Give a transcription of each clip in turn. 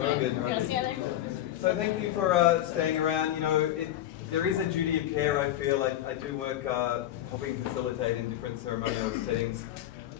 All good. So thank you for staying around. You know, there is a duty of care, I feel. I do work helping facilitate in different ceremonial settings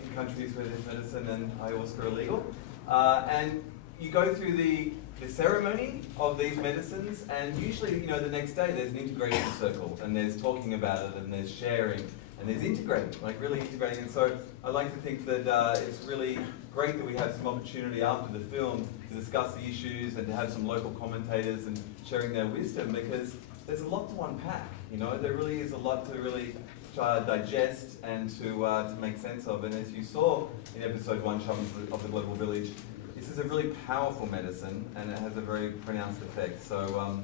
in countries where there's medicine and ayahuasca are legal. And you go through the ceremony of these medicines, and usually, you know, the next day there's an integration circle, and there's talking about it, and there's sharing, and there's integrating, like really integrating. And so I like to think that it's really great that we have some opportunity after the film to discuss the issues and to have some local commentators and sharing their wisdom, because there's a lot to unpack. You know, there really is a lot to really try to digest and to make sense of. And as you saw in episode 1, Shamans of the Global Village, this is a really powerful medicine, and it has a very pronounced effect. So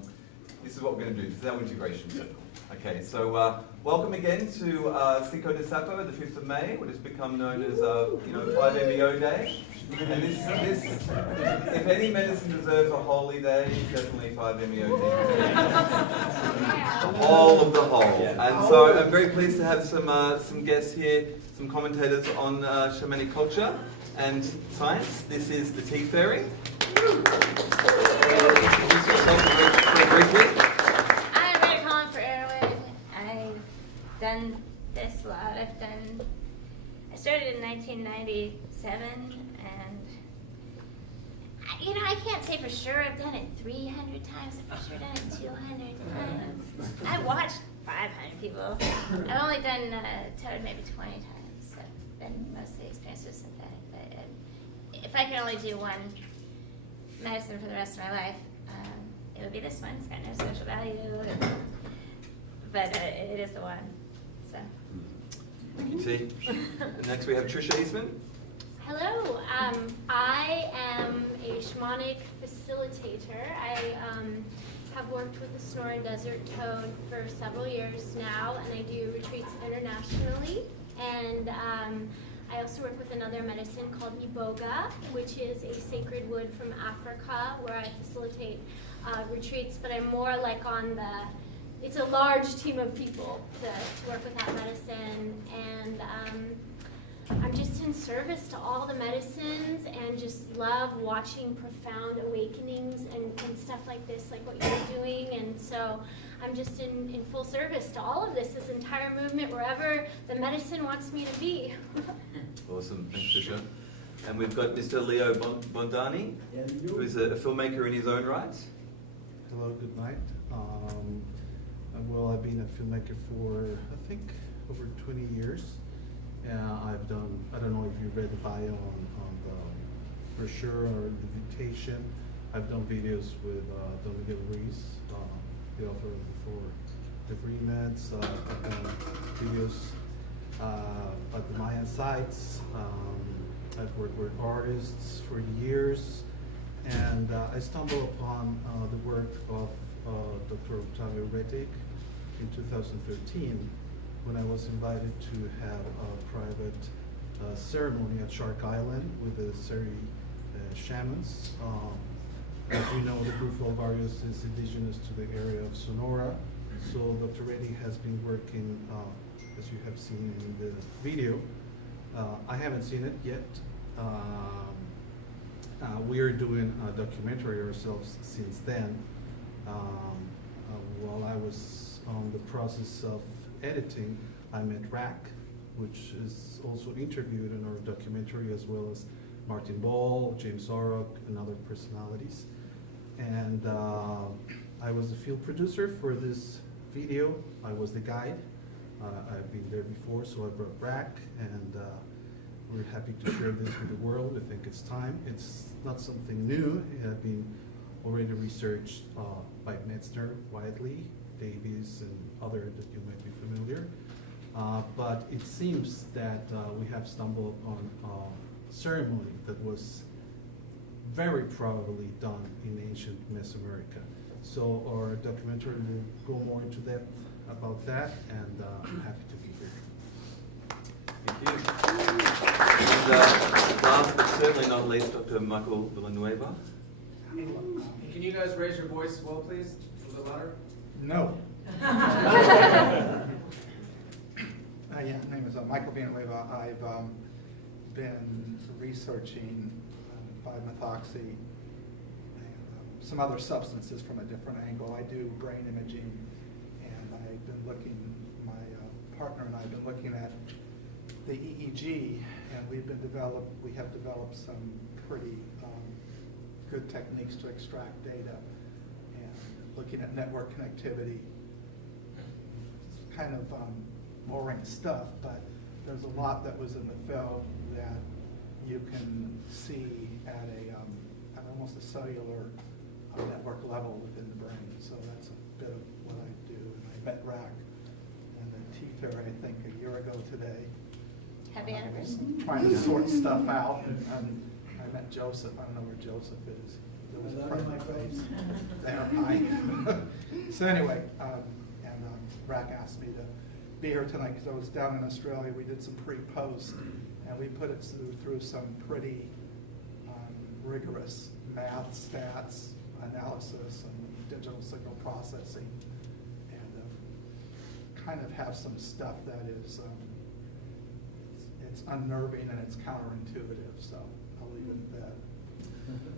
this is what we're going to do. This is our integration circle. Okay, so welcome again to Cinco de Sapo, the 5th of May, what has become known as 5-MeO Day. And this, if any medicine deserves a holy day, it's definitely 5-MeO Day. All of the whole. And so I'm very pleased to have some guests here, some commentators on shamanic culture and science. This is the Teafaerie. Introduce yourself very briefly. I'm Rak Razam for Erwin. I've done this a lot. I started in 1997, and I can't say for sure I've done it 300 times. I've for sure done it 200 times. I've watched 500 people. I've only done toad maybe 20 times. I've been mostly experienced with synthetic. But if I could only do one medicine for the rest of my life, it would be this one. It's got no social value, but it is the one. So. Thank you, T. And next we have Tricia Eastman. Hello, I am a shamanic facilitator. I have worked with the Sonoran Desert Toad for several years now, and I do retreats internationally. And I also work with another medicine called Iboga, which is a sacred wood from Africa, where I facilitate retreats, but I'm more like it's a large team of people to work with that medicine. And I'm just in service to all the medicines and just love watching profound awakenings and stuff like this, like what you're doing. And so I'm just in full service to all of this entire movement, wherever the medicine wants me to be. Awesome, thanks Tricia. And we've got Mr. Leo Bondani, who is a filmmaker in his own right. Hello, good night. Well, I've been a filmmaker for, I think, over 20 years. I've done, I don't know if you read the bio on the brochure or the invitation. I've done videos with Don Miguel Ruiz, the author for the Remeds. I've done videos at the Mayan sites. I've worked with artists for years, and I stumbled upon the work of Dr. Octavio in 2013, when I was invited to have a private ceremony at Shark Island with the Teafaerie Shamans. As you know, the group of Varios is indigenous to the area of Sonora. So Dr. Reddy has been working, as you have seen in the video. I haven't seen it yet. We are doing a documentary ourselves since then. While I was on the process of editing, I met Rak, which is also interviewed in our documentary, as well as Martin Ball, James Orrock, and other personalities. And I was the field producer for this video. I was the guide. I've been there before, so I brought Rak, and we're happy to share this with the world. I think it's time. It's not something new. It had been already researched by Metzner widely, Davies, and others that you might be familiar. But it seems that we have stumbled on a ceremony that was very probably done in ancient Mesoamerica. So our documentary will go more into depth about that, and I'm happy to be here. Thank you. And last but certainly not least, Dr. Michael Villanueva. Can you guys raise your voice as well, please? A little bit louder. No. Yeah, my name is Michael Villanueva. I've been researching 5-methoxy some other substances from a different angle. I do brain imaging, and I've been looking, my partner and I have been looking at the EEG, and we have developed some pretty good techniques to extract data, and looking at network connectivity. It's kind of boring stuff, but there's a lot that was in the film that you can see at almost a cellular network level within the brain. So that's a bit of what I do. And I met Rak and the Teafaerie, I think, a year ago today. Happy I was anniversary. trying to sort stuff out. And I met Joseph. I don't know where Joseph is. There was a friend of my face. There, hi. So anyway, Rak asked me to be here tonight because I was down in Australia. We did some pre-post, and we put it through some pretty rigorous math, stats, analysis, and digital signal processing, and kind of have some stuff that is it's unnerving and it's counterintuitive. So I'll leave it at that.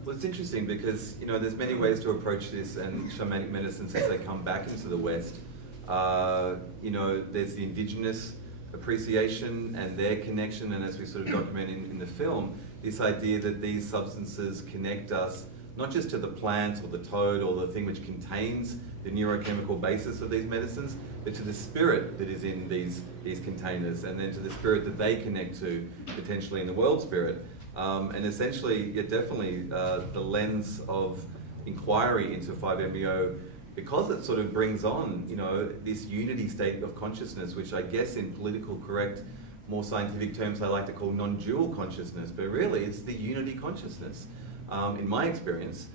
Well, it's interesting because, you know, there's many ways to approach this, and shamanic medicines as they come back into the West. You know, there's the indigenous appreciation and their connection, and as we sort of document in the film, this idea that these substances connect us not just to the plant or the toad or the thing which contains the neurochemical basis of these medicines, but to the spirit that is in these containers, and then to the spirit that they connect to, potentially in the world spirit. And essentially, yeah, definitely the lens of inquiry into 5-MeO, because it sort of brings on, you know, this unity state of consciousness, which I guess in political correct, more scientific terms I like to call non-dual consciousness, but really it's the unity consciousness, in my experience.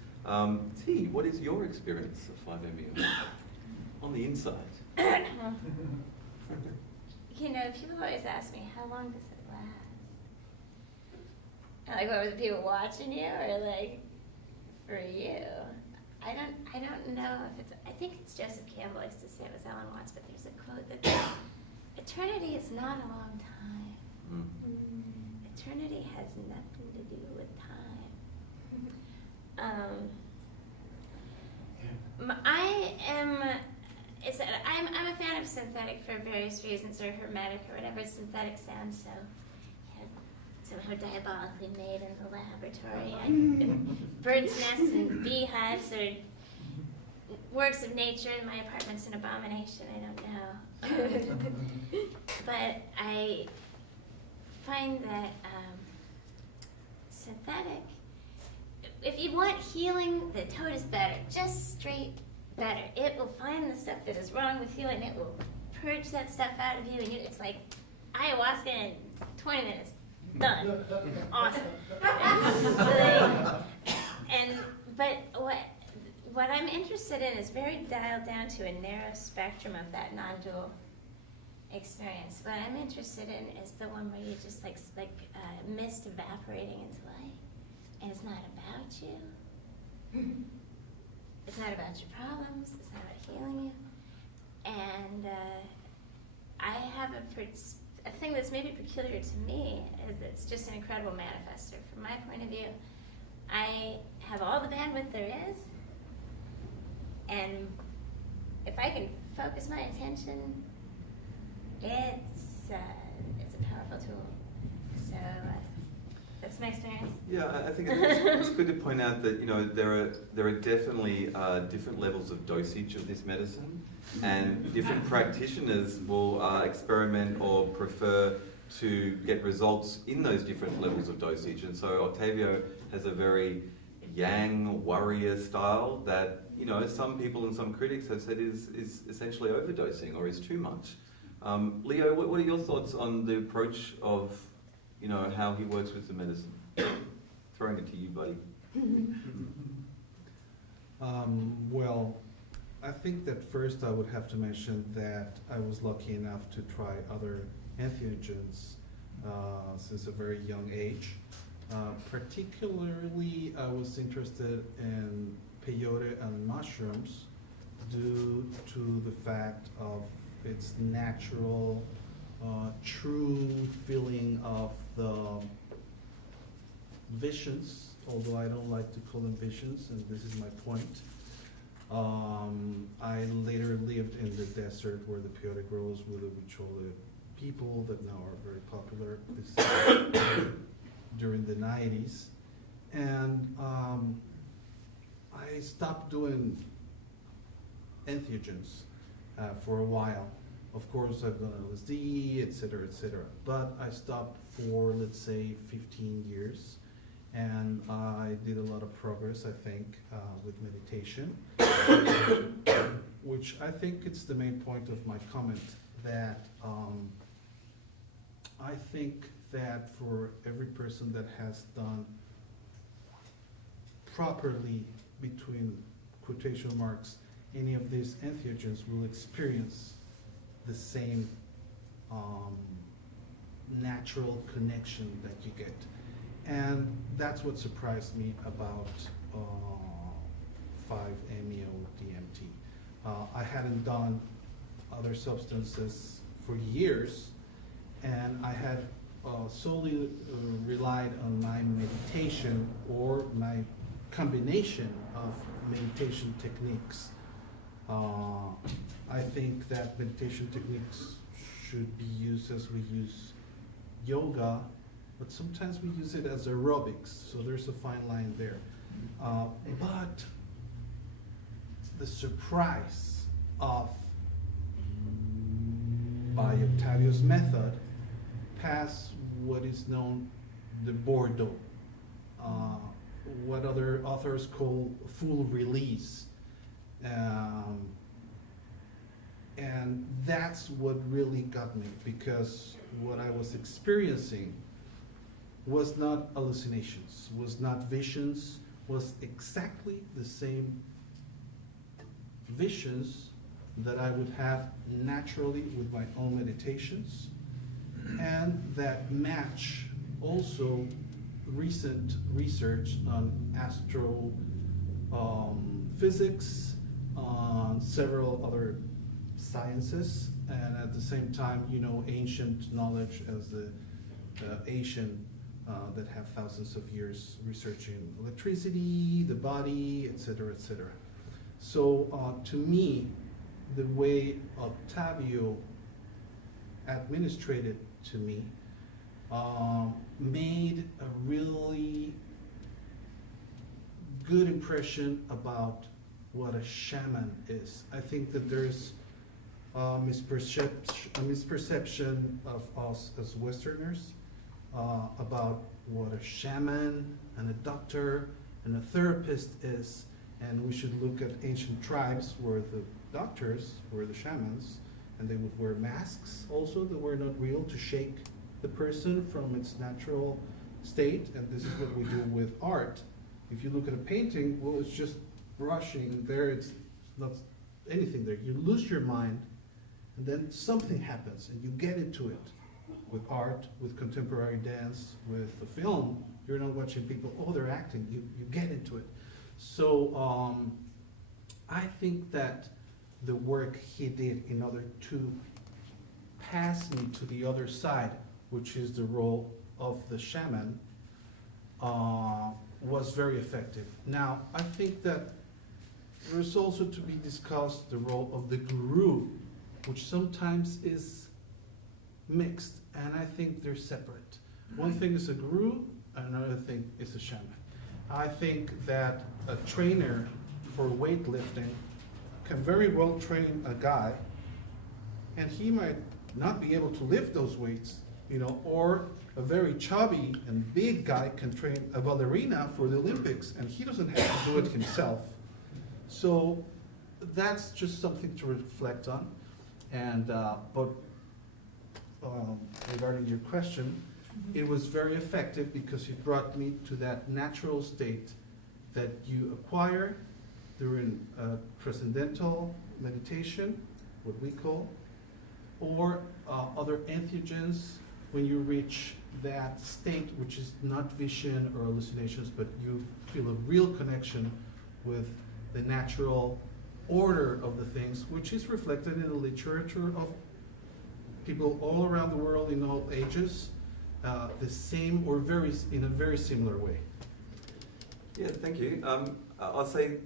T, what is your experience of 5-MeO on the inside? You know, people always ask me, how long does it last? Like, what, were the people watching you, or like, for you? I don't know if it's, I think it's Joseph Campbell used to say it was Alan Watts, but there's a quote that says, eternity is not a long time. Eternity has nothing to do with time. I'm a fan of synthetic for various reasons, or hermetic, or whatever synthetic sounds so, you know, somehow diabolically made in the laboratory. Birds' nests and beehives are works of nature, and my apartment's an abomination. I don't know. But I find that synthetic, if you want healing, the toad is better, just straight better. It will find the stuff that is wrong with you, and it will purge that stuff out of you, and it's like ayahuasca in 20 minutes. Done. Awesome. But what I'm interested in is very dialed down to a narrow spectrum of that non-dual experience. What I'm interested in is the one where you just like mist evaporating into light, and it's not about you. It's not about your problems. It's not about healing you. And I have a thing that's maybe peculiar to me is it's just an incredible manifester. From my point of view, I have all the bandwidth there is, and if I can focus my attention, it's a powerful tool. So that's my experience. Yeah, I think it's good to point out that, you know, there are definitely different levels of dosage of this medicine, and different practitioners will experiment or prefer to get results in those different levels of dosage. And so Octavio has a very yang warrior style that, you know, some people and some critics have said is essentially overdosing or is too much. Leo, what are your thoughts on the approach of, you know, how he works with the medicine? Throwing it to you, buddy. Well, I think that first I would have to mention that I was lucky enough to try other entheogens since a very young age. Particularly, I was interested in peyote and mushrooms due to the fact of its natural, true feeling of the visions although I don't like to call them visions, and this is my point. I later lived in the desert where the peyote grows with the Huichol people that now are very popular during the 90s. And I stopped doing entheogens for a while. Of course, I've done LSD, etc., etc. But I stopped for, let's say, 15 years. And I did a lot of progress, I think, with meditation, which I think it's the main point of my comment, that I think that for every person that has done properly, between quotation marks, any of these entheogens will experience the same natural connection that you get. And that's what surprised me about 5-MeO-DMT. I hadn't done other substances for years, and I had solely relied on my meditation or my combination of meditation techniques. I think that meditation techniques should be used as we use yoga, but sometimes we use it as aerobics, so there's a fine line there. But the surprise by Octavio's method passed what is known the Bordeaux, what other authors call full release. And that's what really got me, because what I was experiencing was not hallucinations, was not visions, was exactly the same visions that I would have naturally with my own meditations, and that match also recent research on astrophysics, on several other sciences, and at the same time, you know, ancient knowledge as the Asian that have thousands of years researching electricity, the body, etc., etc. So to me, the way Octavio administrated to me made a really good impression about what a shaman is. I think that there's a misperception of us as Westerners about what a shaman and a doctor and a therapist is, and we should look at ancient tribes where the doctors were the shamans, and they would wear masks also that were not real, to shake the person from its natural state. And this is what we do with art. If you look at a painting, well, it's just brushing there, it's not anything there. You lose your mind, and then something happens, and you get into it. With art, with contemporary dance, with the film, you're not watching people, oh, they're acting, you get into it. So I think that the work he did in order to pass me to the other side, which is the role of the shaman, was very effective. Now, I think that there is also to be discussed the role of the guru, which sometimes is mixed, and I think they're separate. One thing is a guru, another thing is a shaman. I think that a trainer for weightlifting can very well train a guy, and he might not be able to lift those weights, you know, or a very chubby and big guy can train a ballerina for the Olympics, and he doesn't have to do it himself. So that's just something to reflect on. And regarding your question, it was very effective because it brought me to that natural state that you acquire during transcendental meditation, what we call, or other entheogens, when you reach that state, which is not vision or hallucinations, but you feel a real connection with the natural order of the things, which is reflected in the literature of people all around the world in all ages, the same or in a very similar way. Yeah, thank you. I'll say,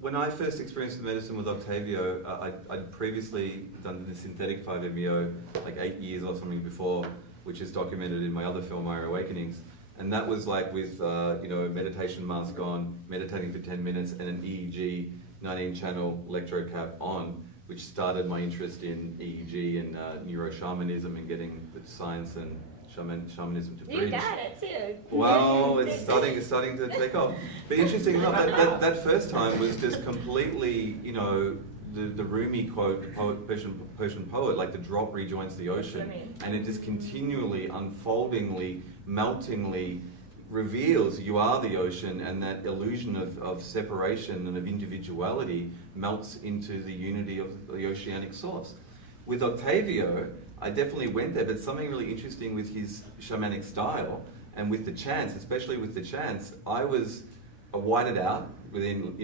when I first experienced the medicine with Octavio, I'd previously done the synthetic 5-MeO like 8 years or something before, which is documented in my other film, My Awakenings. And that was like with, meditation mask on, meditating for 10 minutes, and an EEG 19-channel electrocap on, which started my interest in EEG and neuro-shamanism and getting the science and shamanism to breathe. You got it too. Well, it's starting to take off. But interesting enough, that first time was just completely, the Rumi quote, Persian poet, like the drop rejoins the ocean, and it just continually, unfoldingly, meltingly reveals you are the ocean, and that illusion of separation and of individuality melts into the unity of the oceanic source. With Octavio, I definitely went there, but something really interesting with his shamanic style and with the chants, especially with the chants, I was whited out within,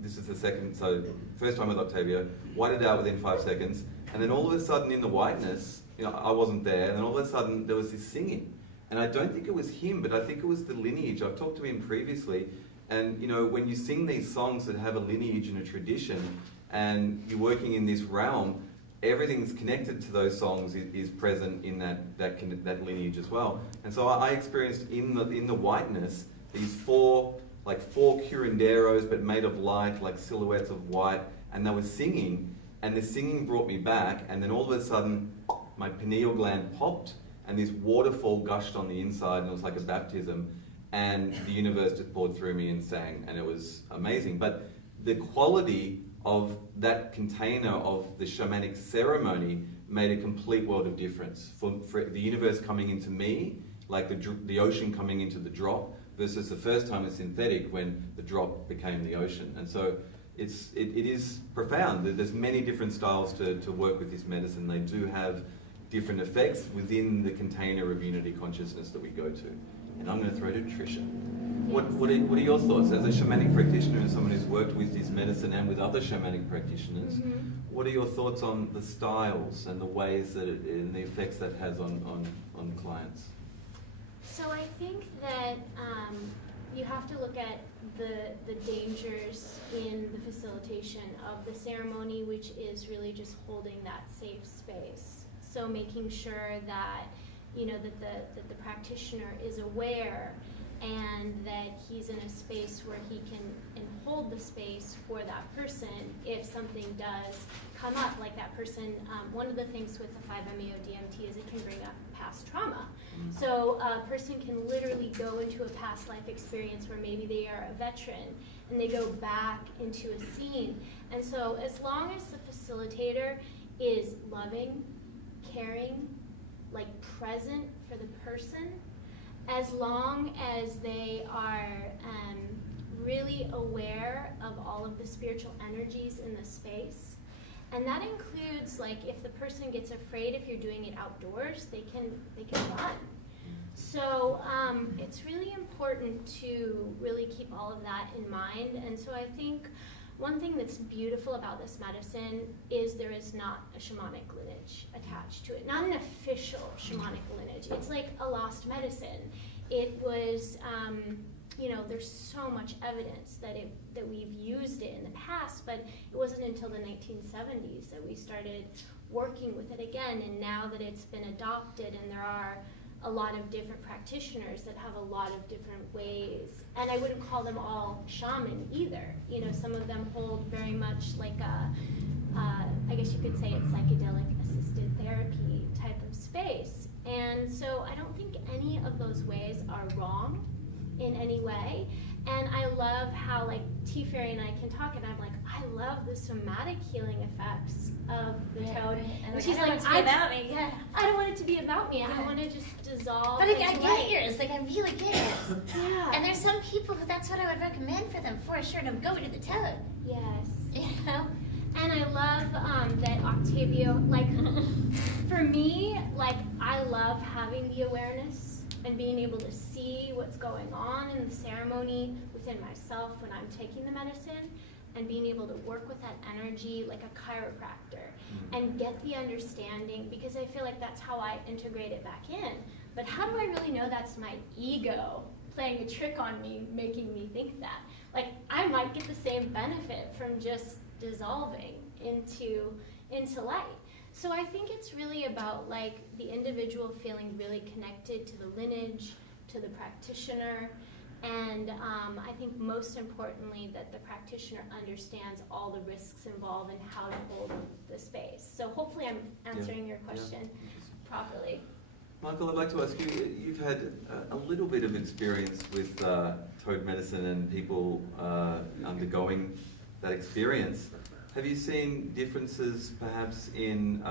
this is the first time with Octavio, whited out within 5 seconds, and then all of a sudden in the whiteness, I wasn't there, and then all of a sudden there was this singing. And I don't think it was him, but I think it was the lineage. I've talked to him previously, and when you sing these songs that have a lineage and a tradition, and you're working in this realm, everything that's connected to those songs is present in that lineage as well. And so I experienced in the whiteness these four curanderos, but made of light, like silhouettes of white, and they were singing, and the singing brought me back, and then all of a sudden my pineal gland popped, and this waterfall gushed on the inside, and it was like a baptism, and the universe just poured through me and sang, and it was amazing. But the quality of that container of the shamanic ceremony made a complete world of difference. For the universe coming into me, like the ocean coming into the drop, versus the first time with synthetic when the drop became the ocean. And so it is profound. There's many different styles to work with this medicine. They do have different effects within the container of unity consciousness that we go to. And I'm going to throw to Tricia. What are your thoughts as a shamanic practitioner and someone who's worked with this medicine and with other shamanic practitioners? Mm-hmm. What are your thoughts on the styles and the ways that and the effects that has on clients? So I think that you have to look at the dangers in the facilitation of the ceremony, which is really just holding that safe space. So making sure that that the practitioner is aware, and that he's in a space where he can hold the space for that person if something does come up. Like that person, one of the things with the 5-MeO DMT is it can bring up past trauma. Mm-hmm. So a person can literally go into a past life experience where maybe they are a veteran and they go back into a scene. And so as long as the facilitator is loving, caring, like present for the person, as long as they are really aware of all of the spiritual energies in the space. And that includes, like, if the person gets afraid, if you're doing it outdoors, they can run. So it's really important to really keep all of that in mind. And so I think one thing that's beautiful about this medicine is there is not a shamanic lineage attached to it. Not an official shamanic lineage. It's like a lost medicine. It was, there's so much evidence that we've used it in the past, but it wasn't until the 1970s that we started working with it again. And now that it's been adopted, and there are a lot of different practitioners that have a lot of different ways, and I wouldn't call them all shaman either. Some of them hold very much like I guess you could say it's psychedelic assisted therapy type of space. And so I don't think any of those ways are wrong in any way. And I love how, like, Teafaerie and I can talk, and I'm like, I love the somatic healing effects of the toad. And she's like, I don't want it to be about me. I want to just dissolve. But I get yours. Like, I really get yours. Yeah. And there's some people who that's what I would recommend for them for sure. To go to the toad. Yes. And I love that Octavio, like, for me, like, I love having the awareness and being able to see what's going on in the ceremony within myself when I'm taking the medicine, and being able to work with that energy like a chiropractor and get the understanding, because I feel like that's how I integrate it back in. But how do I really know that's my ego playing a trick on me, making me think that. Like, I might get the same benefit from just dissolving into light. So I think it's really about like the individual feeling really connected to the lineage, to the practitioner, and I think most importantly that the practitioner understands all the risks involved and how to hold the space. So hopefully I'm answering your question properly. Michael, I'd like to ask you, you've had a little bit of experience with toad medicine and people undergoing that experience. Have you seen differences perhaps in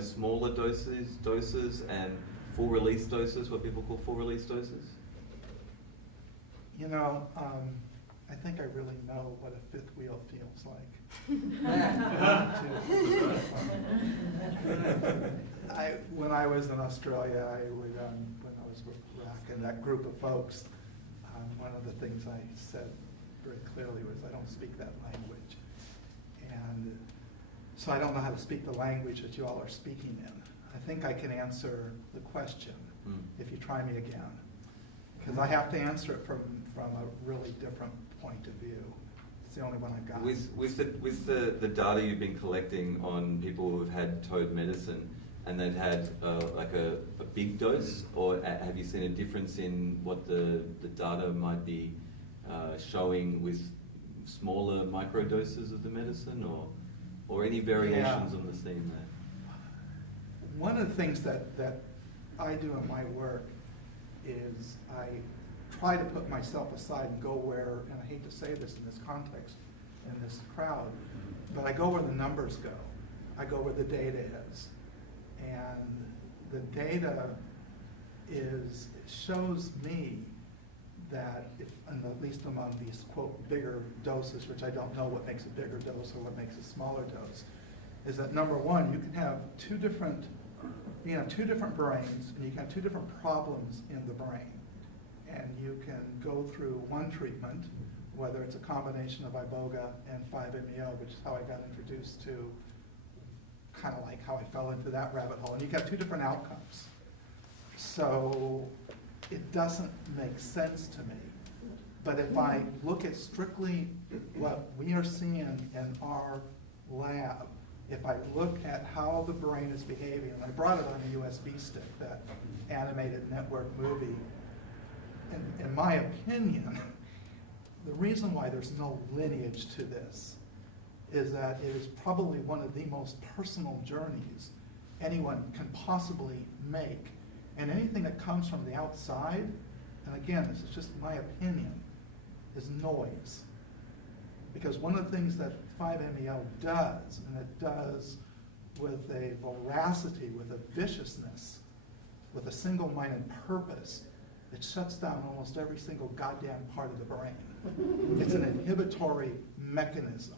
smaller doses and full release doses, what people call full release doses? You know, I think I really know what a fifth wheel feels like. When I was in Australia, when I was with Rak and that group of folks, one of the things I said very clearly was, I don't speak that language. And so I don't know how to speak the language that you all are speaking in. I think I can answer the question if you try me again. Because I have to answer it from a really different point of view. It's the only one I've got. With the data you've been collecting on people who've had toad medicine and they've had like a big dose, or have you seen a difference in what the data might be showing with smaller micro doses of the medicine, or any variations on the theme there? One of the things that I do in my work is I try to put myself aside and go where, and I hate to say this in this context, in this crowd, but I go where the numbers go. I go where the data is. And the data shows me that if, and at least among these, quote, bigger doses, which I don't know what makes a bigger dose or what makes a smaller dose, is that number one, you can have two different brains, and you can have two different problems in the brain. And you can go through one treatment, whether it's a combination of iboga and 5-MeO, which is how I got introduced to, kind of like how I fell into that rabbit hole, and you got two different outcomes. So it doesn't make sense to me. But if I look at strictly what we are seeing in our lab, if I look at how the brain is behaving, and I brought it on a USB stick, that animated network movie, in my opinion, the reason why there's no lineage to this is that it is probably one of the most personal journeys anyone can possibly make. And anything that comes from the outside, and again, this is just my opinion, is noise. Because one of the things that 5-MeO does, and it does with a veracity, with a viciousness, with a single-minded purpose, it shuts down almost every single goddamn part of the brain. It's an inhibitory mechanism.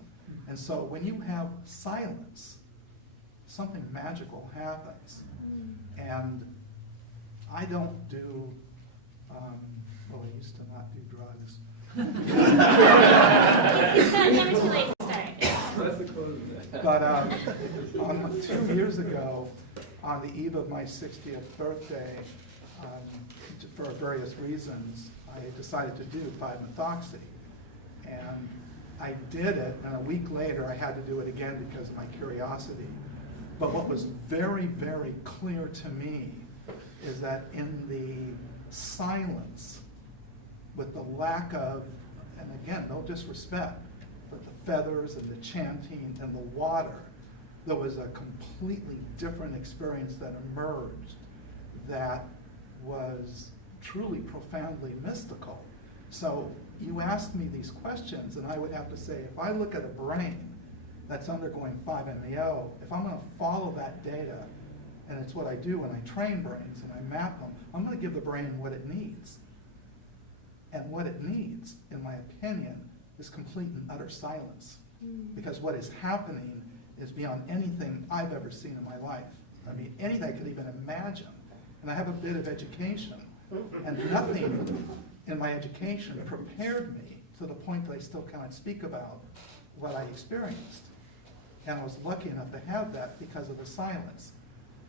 And so when you have silence, something magical happens. And I don't do, well, I used to not do drugs. Never too late to start. But 2 years ago, on the eve of my 60th birthday, for various reasons, I decided to do 5-methoxy. And I did it, and a week later I had to do it again because of my curiosity. But what was very, very clear to me is that in the silence, with the lack of, and again, no disrespect, but the feathers and the chanting and the water, there was a completely different experience that emerged that was truly profoundly mystical. So you asked me these questions, and I would have to say, if I look at a brain that's undergoing 5-MeO, if I'm going to follow that data, and it's what I do when I train brains and I map them, I'm going to give the brain what it needs. And what it needs, in my opinion, is complete and utter silence. Because what is happening is beyond anything I've ever seen in my life. I mean, anything I could even imagine. And I have a bit of education, and nothing in my education prepared me to the point that I still cannot speak about what I experienced. And I was lucky enough to have that because of the silence.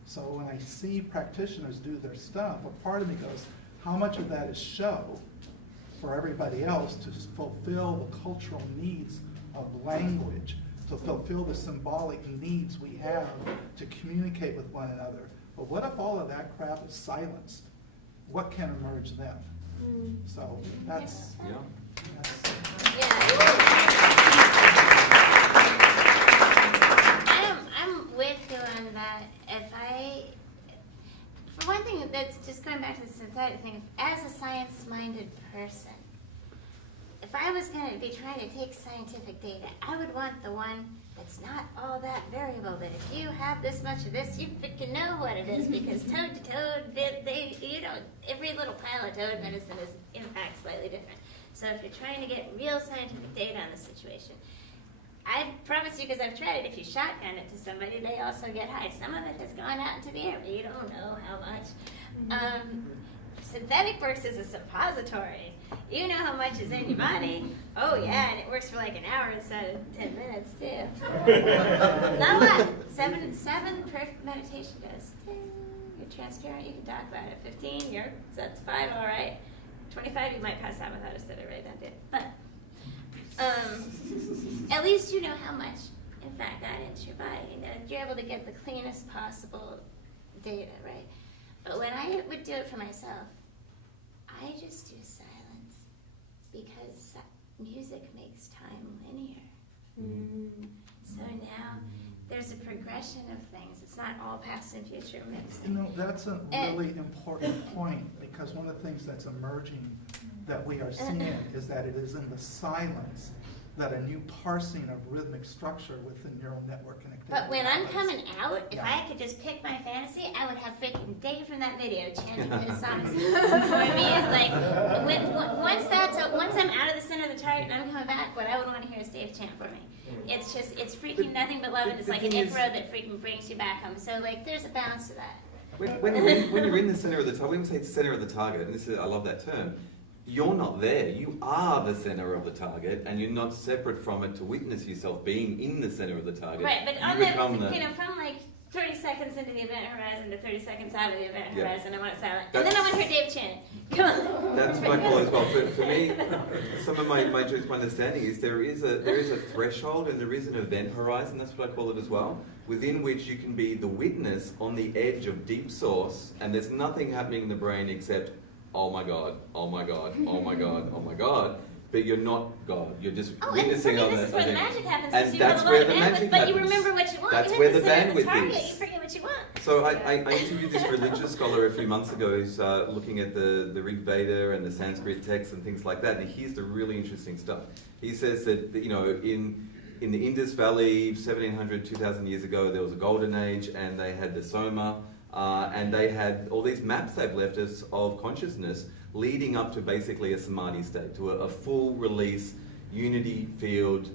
So when I see practitioners do their stuff, a part of me goes, how much of that is show for everybody else to fulfill the cultural needs of language, to fulfill the symbolic needs we have to communicate with one another. But what if all of that crap is silenced? What can emerge then? So that's... I'm with you on that. For one thing, that's just going back to the society thing, as a science-minded person, if I was going to be trying to take scientific data, I would want the one that's not all that variable, that if you have this much of this, you can know what it is, because toad to toad, every little pile of toad medicine is in fact slightly different. So if you're trying to get real scientific data on the situation, I promise you, because I've tried it, if you shotgun it to somebody, they also get high. Some of it has gone out into the air, but you don't know how much. Synthetic works as a suppository. You know how much is in your body. Oh yeah, and it works for like an hour instead of 10 minutes too. Not a lot. Seven per meditation goes. You're transparent, you can talk about it. 15, that's 5, all right. 25, you might pass out without a sitter right then, dude. But at least you know how much, in fact, got into your body. You know, you're able to get the cleanest possible data, right? But when I would do it for myself, I just do silence, because music makes time linear. So now there's a progression of things. It's not all past and future mixed. You know, that's a really important point, because one of the things that's emerging that we are seeing is that it is in the silence that a new parsing of rhythmic structure with the neural network connectivity. But when I'm coming out, if I could just pick my fantasy, I would have freaking Dave from that video chanting his songs. For me, it's like, once I'm out of the center of the target and I'm coming back, what I would want to hear is Dave chant for me. It's freaking nothing but love, and it's like an info that freaking brings you back home. So like, there's a balance to that. When you're in the center of the target, when we say center of the target, and I love that term, you're not there. You are the center of the target, and you're not separate from it to witness yourself being in the center of the target. Right, but on from like 30 seconds into the event horizon to 30 seconds out of the event horizon, I want it silent. And then I want to hear Dave chant. Come on. That's my call as well. For me, some of my understanding is there is a threshold and there is an event horizon, that's what I call it as well, within which you can be the witness on the edge of deep source, and there's nothing happening in the brain except, oh my God, oh my God, oh my God, oh my God. But you're not God. You're just witnessing on that. This is where the magic happens. And you that's have a lot where of the magic but happens. you remember what you want. That's you where the bandwidth is. You forget what you want. So I interviewed this religious scholar a few months ago who's looking at the Rig Veda and the Sanskrit texts and things like that. And here's the really interesting stuff. He says that, you know, in the Indus Valley, 1700, 2000 years ago, there was a golden age, and they had the Soma, and they had all these maps they've left us of consciousness leading up to basically a samadhi state, to a full release, unity field,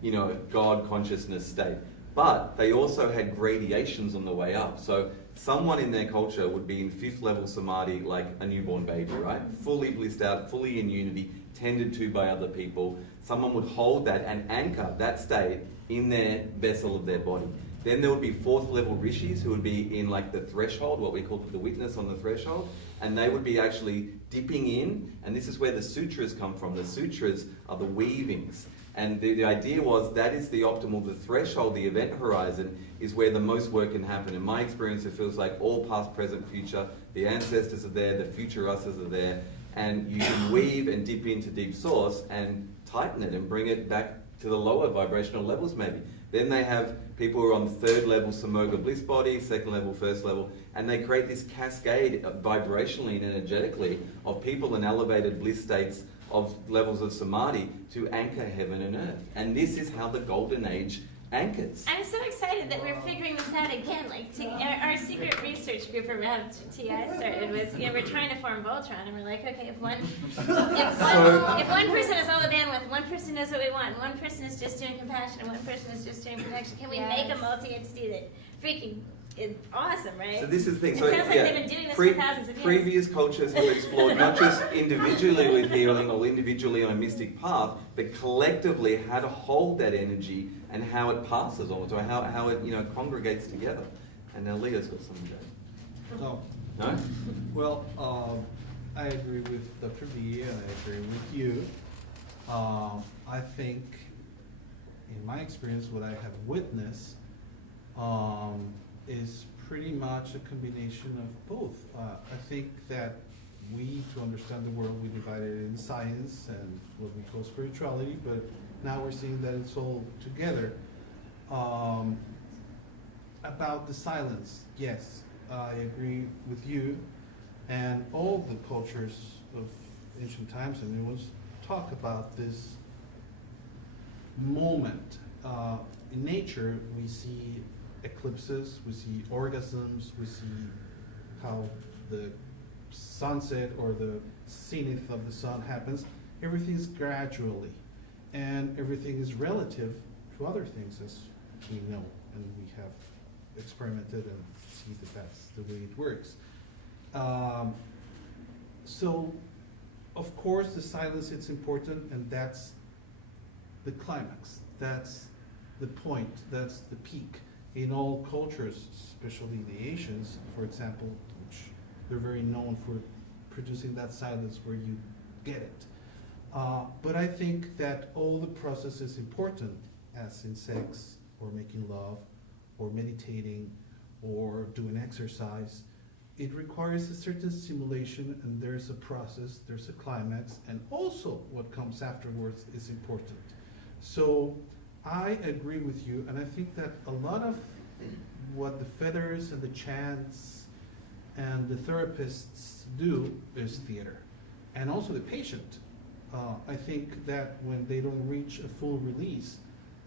you know, God consciousness state. But they also had gradations on the way up. So someone in their culture would be in 5th level samadhi like a newborn baby, right? Fully blissed out, fully in unity, tended to by other people. Someone would hold that and anchor that state in their vessel of their body. Then there would be 4th level rishis who would be in like the threshold, what we call the witness on the threshold, and they would be actually dipping in, and this is where the sutras come from. The sutras are the weavings. And the idea was that is the optimal, the threshold, the event horizon is where the most work can happen. In my experience, it feels like all past, present, future, the ancestors are there, the future us's are there, and you can weave and dip into deep source and tighten it and bring it back to the lower vibrational levels maybe. Then they have people who are on 3rd level Samoga bliss body, 2nd level, 1st level, and they create this cascade vibrationally and energetically of people in elevated bliss states of levels of samadhi to anchor heaven and earth. And this is how the golden age anchors. I'm so excited that we're figuring this out again. Like our secret research group around TI started was, you know, we're trying to form Voltron, and we're like, okay, if one person has all the bandwidth, one person knows what we want, one person is just doing compassion, and one person is just doing protection, can we make a multi-entity that freaking is awesome, right? So this is the thing. It so sounds like they've been doing this for thousands of years. Previous cultures have explored not just individually with healing or individually on a mystic path, but collectively how to hold that energy and how it passes on, or how it, you know, congregates together. And now Leo's got something to say. No. No? Well, I agree with Dr. B and I agree with you. I think, in my experience, what I have witnessed is pretty much a combination of both. I think that we, to understand the world, we divided it in science and what we call spirituality, but now we're seeing that it's all together. About the silence, yes, I agree with you. And all the cultures of ancient times and new ones talk about this moment. In nature, we see eclipses, we see orgasms, we see how the sunset or the zenith of the sun happens. Everything's gradually, and everything is relative to other things, as we know, and we have experimented and see that that's the way it works. So, of course, the silence, it's important, and that's the climax. That's the point. That's the peak. In all cultures, especially the Asians, for example, which they're very known for producing that silence where you get it. But I think that all the process is important, as in sex, or making love, or meditating, or doing exercise. It requires a certain stimulation, and there's a process, there's a climax, and also what comes afterwards is important. So I agree with you, and I think that a lot of what the feathers and the chants and the therapists do is theater, and also the patient. I think that when they don't reach a full release,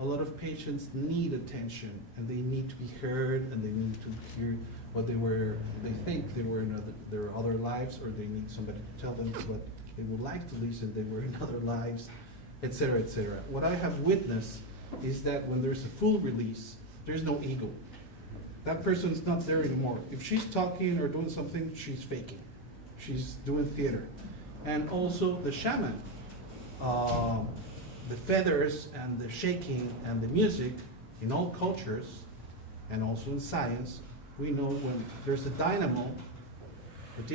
a lot of patients need attention, and they need to be heard, and they need to hear what they think they were in their other lives, or they need somebody to tell them what they would like to listen they were in other lives, etc., etc. What I have witnessed is that when there's a full release, there's no ego. That person's not there anymore. If she's talking or doing something, she's faking. She's doing theater. And also the shaman, the feathers and the shaking and the music in all cultures, and also in science, we know when there's a dynamo, it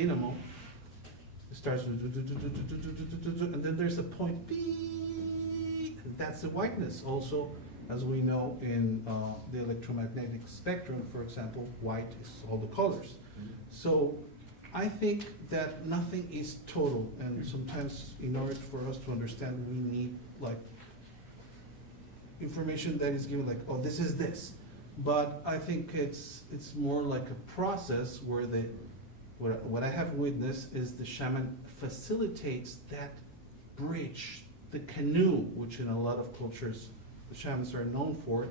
starts with and then there's a point, beep, and that's the whiteness. Also, as we know in the electromagnetic spectrum, for example, white is all the colors. So I think that nothing is total, and sometimes in order for us to understand, we need like information that is given like, oh, this is this. But I think it's more like a process where what I have witnessed is the shaman facilitates that bridge, the canoe, which in a lot of cultures the shamans are known for,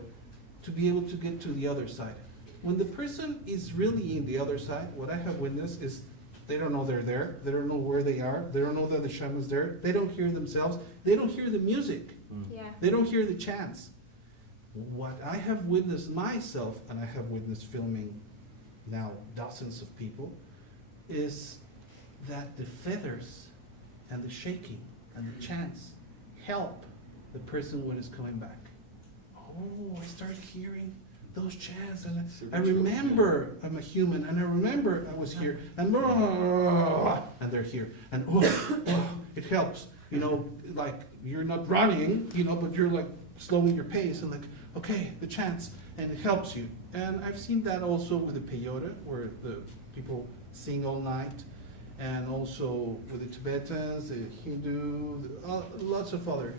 to be able to get to the other side. When the person is really in the other side, what I have witnessed is they don't know they're there, they don't know where they are, they don't know that the shaman's there, they don't hear themselves, they don't hear the music, they don't hear the chants. What I have witnessed myself, and I have witnessed filming now dozens of people, is that the feathers and the shaking and the chants help the person when it's coming back. Oh, I started hearing those chants, and I remember I'm a human, and I remember I was here, and they're here, and it helps. You know, like you're not running, you know, but you're like slowing your pace, and like, okay, the chants, and it helps you. And I've seen that also with the peyote, where the people sing all night, and also with the Tibetans, the Hindu, lots of other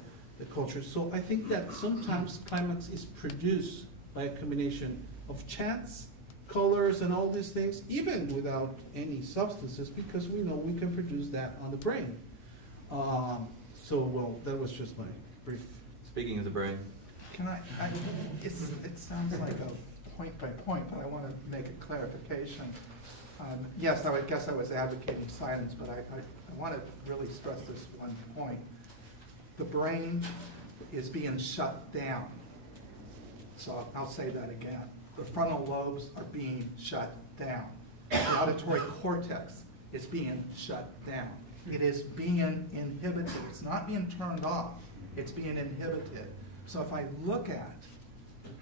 cultures. So I think that sometimes climax is produced by a combination of chants, colors, and all these things, even without any substances, because we know we can produce that on the brain. Well, that was just my brief. Speaking of the brain. Can it sounds like a point by point, but I want to make a clarification. Yes, I guess I was advocating silence, but I want to really stress this one point. The brain is being shut down. So I'll say that again. The frontal lobes are being shut down. The auditory cortex is being shut down. It is being inhibited. It's not being turned off. It's being inhibited. So if I look at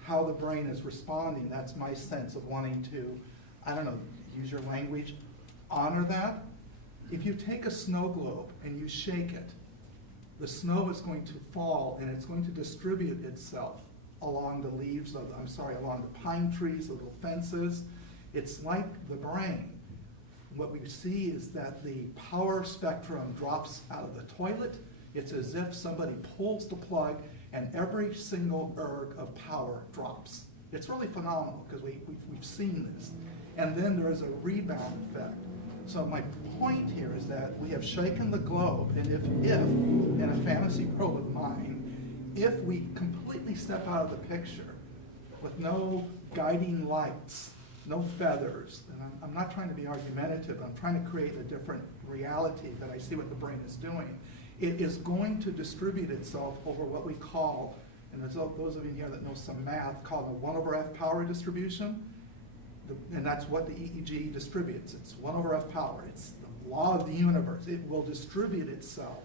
how the brain is responding, that's my sense of wanting to, I don't know, use your language, honor that, If you take a snow globe and you shake it, the snow is going to fall and it's going to distribute itself along the leaves of, along the pine trees, the little fences. It's like the brain. What we see is that the power spectrum drops out of the toilet. It's as if somebody pulls the plug and every single erg of power drops. It's really phenomenal because we've seen this. And then there is a rebound effect. So my point here is that we have shaken the globe, and if in a fantasy world of mine, if we completely step out of the picture with no guiding lights, no feathers, and I'm not trying to be argumentative, I'm trying to create a different reality that I see what the brain is doing. It is going to distribute itself over what we call, and there's those of you here that know some math, called a 1/F power distribution. And that's what the EEG distributes. It's 1/F power. It's the law of the universe. It will distribute itself.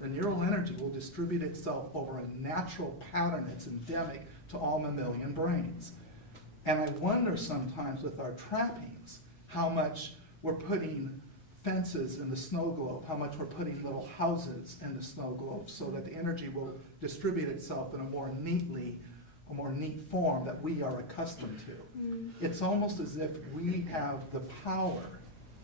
The neural energy will distribute itself over a natural pattern that's endemic to all mammalian brains. And I wonder sometimes with our trappings how much we're putting fences in the snow globe, how much we're putting little houses in the snow globe so that the energy will distribute itself in a more neat form that we are accustomed to. It's almost as if we have the power,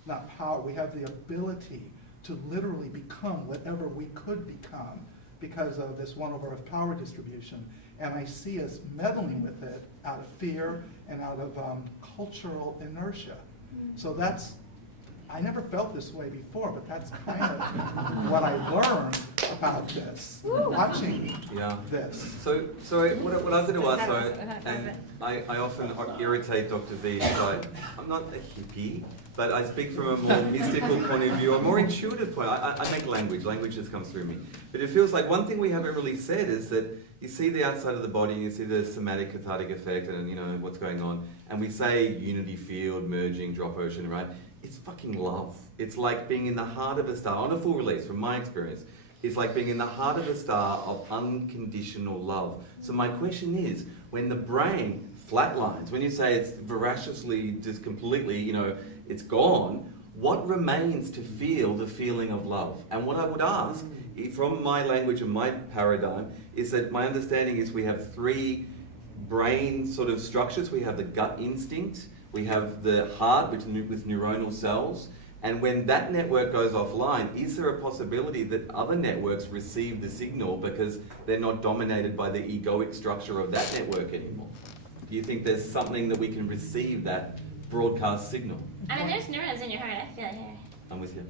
not power, we have the ability to literally become whatever we could become because of this 1/F power distribution. And I see us meddling with it out of fear and out of cultural inertia. So I never felt this way before, but that's kind of what I learned about this, watching this. So what I was going to ask though, and I often irritate Dr. V, I'm not a hippie, but I speak from a more mystical point of view, a more intuitive point. I make language just comes through me. But it feels like one thing we haven't really said is that you see the outside of the body and you see the somatic cathartic effect and what's going on, and we say unity field, merging, drop ocean, right? It's fucking love. It's like being in the heart of a star, on a full release from my experience. It's like being in the heart of a star of unconditional love. So my question is, when the brain flatlines, when you say it's voraciously, just completely, it's gone, what remains to feel the feeling of love? And what I would ask, from my language and my paradigm, is that my understanding is we have three brain sort of structures. We have the gut instinct, we have the heart with neuronal cells, and when that network goes offline, is there a possibility that other networks receive the signal because they're not dominated by the egoic structure of that network anymore? Do you think there's something that we can receive that broadcast signal? I mean, there's neurons in your heart. I feel it here. I'm with you.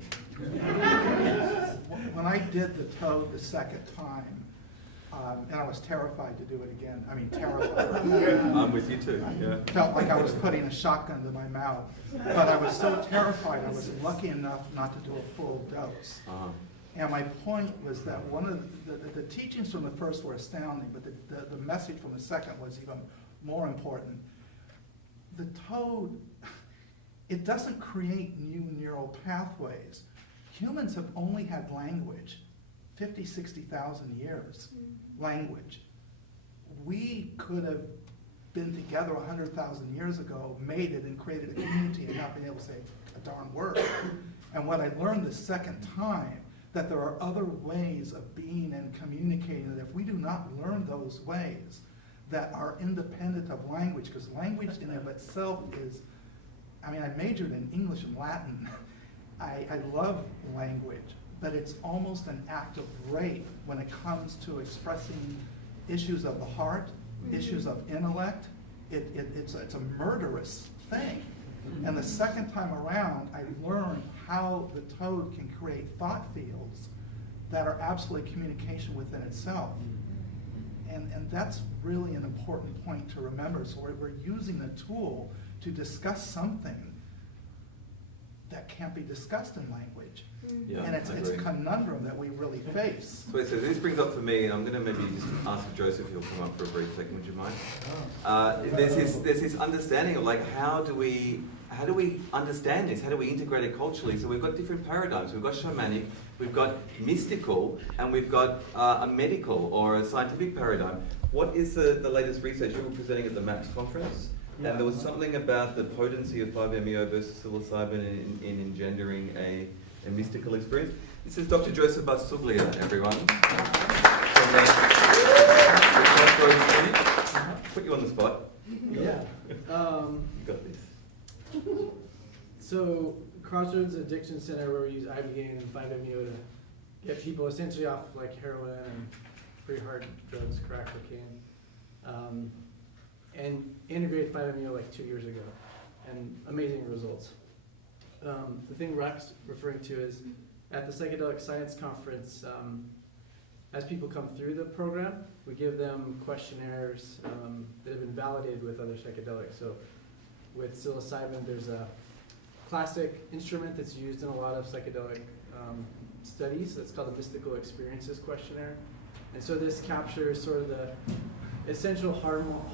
When I did the toad the second time, and I was terrified to do it again. I mean, terrified. I'm with you too. Yeah. Felt like I was putting a shotgun to my mouth. But I was so terrified, I was lucky enough not to do a full dose. And my point was that one of the teachings from the first were astounding, but the message from the second was even more important. The toad, it doesn't create new neural pathways. Humans have only had language 50, 60,000 years. Language. We could have been together 100,000 years ago, mated and created a community and not been able to say a darn word. And what I learned the second time, that there are other ways of being and communicating, that if we do not learn those ways that are independent of language, because language in and of itself is, I majored in English and Latin. I love language, but it's almost an act of rape when it comes to expressing issues of the heart, issues of intellect. It's a murderous thing. And the second time around, I learned how the toad can create thought fields that are absolutely communication within itself. And that's really an important point to remember. So we're using a tool to discuss something that can't be discussed in language. Yeah, and it's a conundrum that we really face. So this brings up for me, and I'm going to maybe just ask Joseph if he'll come up for a brief second, would you mind? There's this understanding of like how do we understand this? How do we integrate it culturally? So we've got different paradigms. We've got shamanic, we've got mystical, and we've got a medical or a scientific paradigm. What is the latest research? You were presenting at the MAPS conference, and there was something about the potency of 5-MeO versus psilocybin in engendering a and mystical experience. This is Dr. Joseph Barsuglia, everyone. From the Crossroads Clinic. Put you on the spot. Yeah. You got this. So Crossroads Addiction Center, where we use ibogaine and 5-MeO to get people essentially off like heroin and pretty hard drugs, crack cocaine, and integrated 5-MeO like 2 years ago, and amazing results. The thing Rak's referring to is at the Psychedelic Science Conference, as people come through the program, we give them questionnaires that have been validated with other psychedelics. So with psilocybin, there's a classic instrument that's used in a lot of psychedelic studies. It's called the Mystical Experiences Questionnaire. And so this captures sort of the essential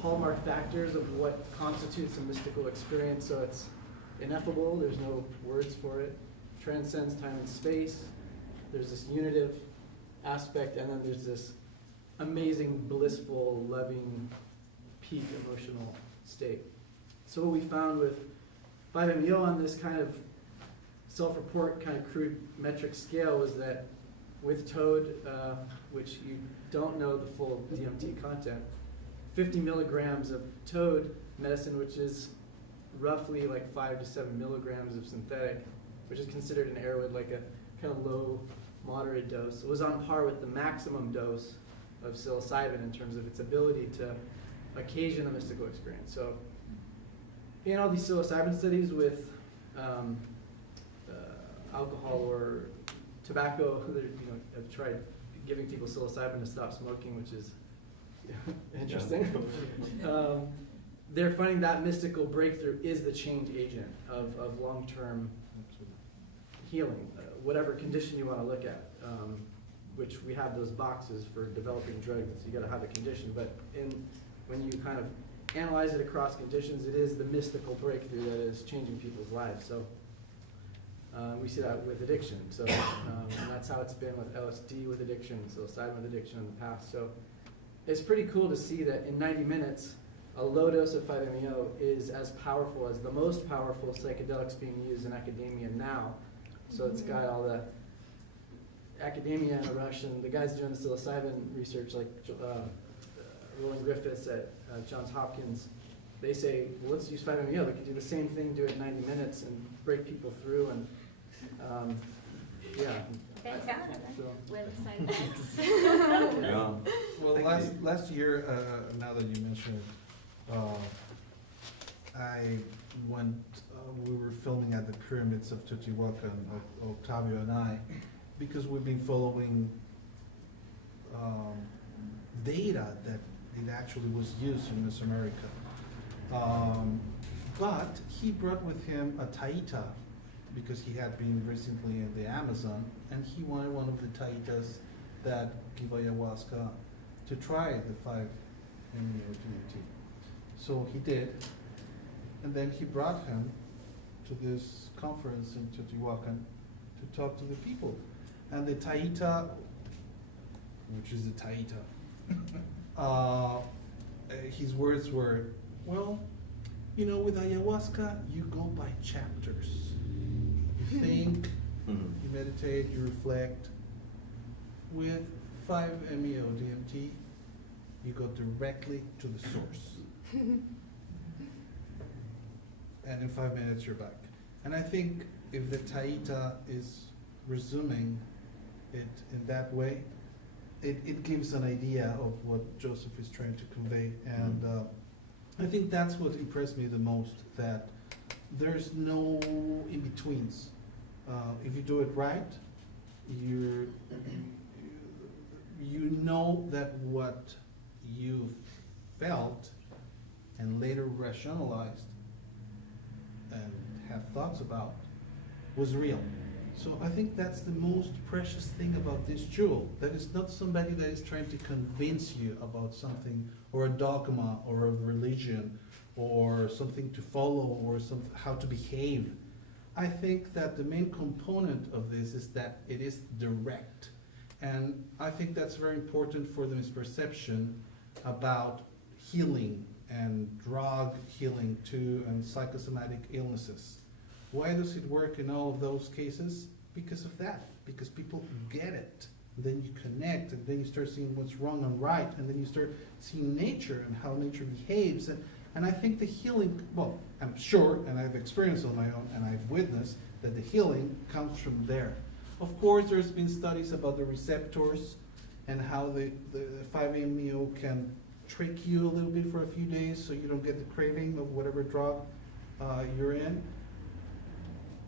hallmark factors of what constitutes a mystical experience. So it's ineffable, there's no words for it, transcends time and space, there's this unitive aspect, and then there's this amazing, blissful, loving, peak emotional state. So what we found with 5-MeO on this kind of self-report, kind of crude metric scale was that with Toad, which you don't know the full DMT content, 50 milligrams of Toad medicine, which is roughly like 5 to 7 milligrams of synthetic, which is considered an Erowid, like a kind of low, moderate dose. It was on par with the maximum dose of psilocybin in terms of its ability to occasion a mystical experience. So in all these psilocybin studies with alcohol or tobacco, I've tried giving people psilocybin to stop smoking, which is interesting. They're finding that mystical breakthrough is the change agent of long-term healing, whatever condition you want to look at, which we have those boxes for developing drugs, so you got to have a condition, but when you kind of analyze it across conditions, it is the mystical breakthrough that is changing people's lives. So we see that with addiction. So and that's how it's been with LSD with addiction, psilocybin with addiction in the past. So it's pretty cool to see that in 90 minutes, a low dose of 5-MeO is as powerful as the most powerful psychedelics being used in academia now. So it's got all the academia in a rush, and the guys doing the psilocybin research, like Roland Griffiths at Johns Hopkins, they say, well, let's use 5-MeO. We can do the same thing, do it in 90 minutes, and break people through, and yeah. Fantastic. So, With side effects. Yeah. well, Thank last year, now that you mention it, I went, we were filming at the pyramids of Teotihuacan, Octavio and I, because we've been following data that it actually was used in Mesoamerica. But he brought with him a taita, because he had been recently in the Amazon, and he wanted one of the taitas that give ayahuasca to try the 5-MeO DMT. So he did, and then he brought him to this conference in Teotihuacan to talk to the people. And the taita, which is the taita, his words were, well, with ayahuasca, you go by chapters. You think, you meditate, you reflect. With 5-MeO DMT, you go directly to the source. And in 5 minutes, you're back. And I think if the taita is resuming it in that way, it gives an idea of what Joseph is trying to convey. And I think that's what impressed me the most, that there's no in-betweens. If you do it right, you know that what you felt and later rationalized and had thoughts about was real. So I think that's the most precious thing about this jewel, that it's not somebody that is trying to convince you about something, or a dogma, or a religion, or something to follow, or how to behave. I think that the main component of this is that it is direct. And I think that's very important for the misperception about healing and drug healing too, and psychosomatic illnesses. Why does it work in all of those cases? because of that, because people get it. Then you connect, and then you start seeing what's wrong and right, and then you start seeing nature and how nature behaves. And I think the healing, well, I'm sure, and I've experienced on my own, and I've witnessed that the healing comes from there. Of course, there's been studies about the receptors and how the 5-MeO can trick you a little bit for a few days so you don't get the craving of whatever drug you're in.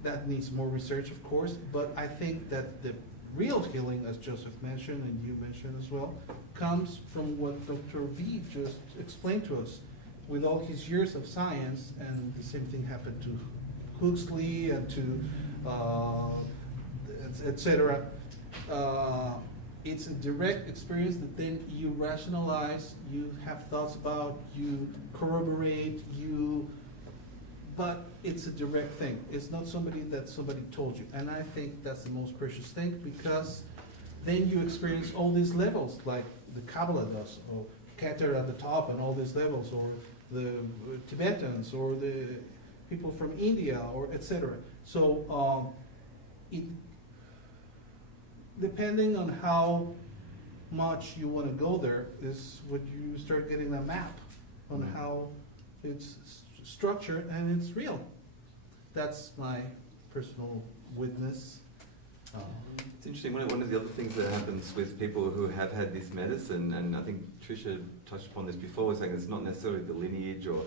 That needs more research, of course, but I think that the real healing, as Joseph mentioned and you mentioned as well, comes from what Dr. B just explained to us. With all his years of science, and the same thing happened to Huxley and to etc. It's a direct experience that then you rationalize, you have thoughts about, you corroborate, but it's a direct thing. It's not somebody that somebody told you. And I think that's the most precious thing, because then you experience all these levels, like the Kabbalah does, or Keter at the top and all these levels, or the Tibetans, or the people from India, or etc. So it, depending on how much you want to go there, is what you start getting a map on how it's structured and it's real. That's my personal witness. It's interesting. One of the other things that happens with people who have had this medicine, and I think Tricia touched upon this before, saying it's not necessarily the lineage or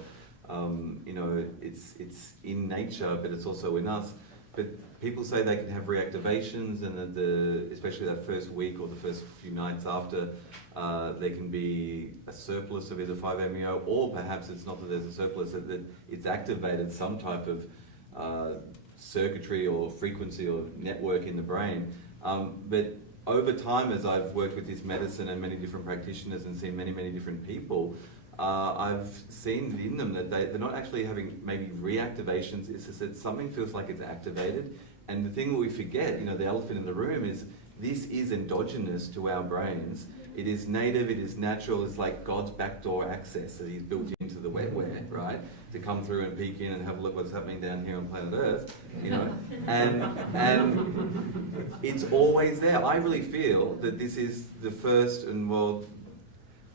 it's in nature, but it's also in us. But people say they can have reactivations, and that especially that first week or the first few nights after, there can be a surplus of either 5-MeO, or perhaps it's not that there's a surplus, that it's activated some type of circuitry or frequency or network in the brain. But over time, as I've worked with this medicine and many different practitioners and seen many, many different people, I've seen in them that they're not actually having maybe reactivations. It's just that something feels like it's activated. And the thing that we forget, the elephant in the room, is this is endogenous to our brains. It is native, it is natural. It's like God's backdoor access that he's built into the wetware, right? To come through and peek in and have a look what's happening down here on planet Earth, and it's always there. I really feel that this is the first and, well,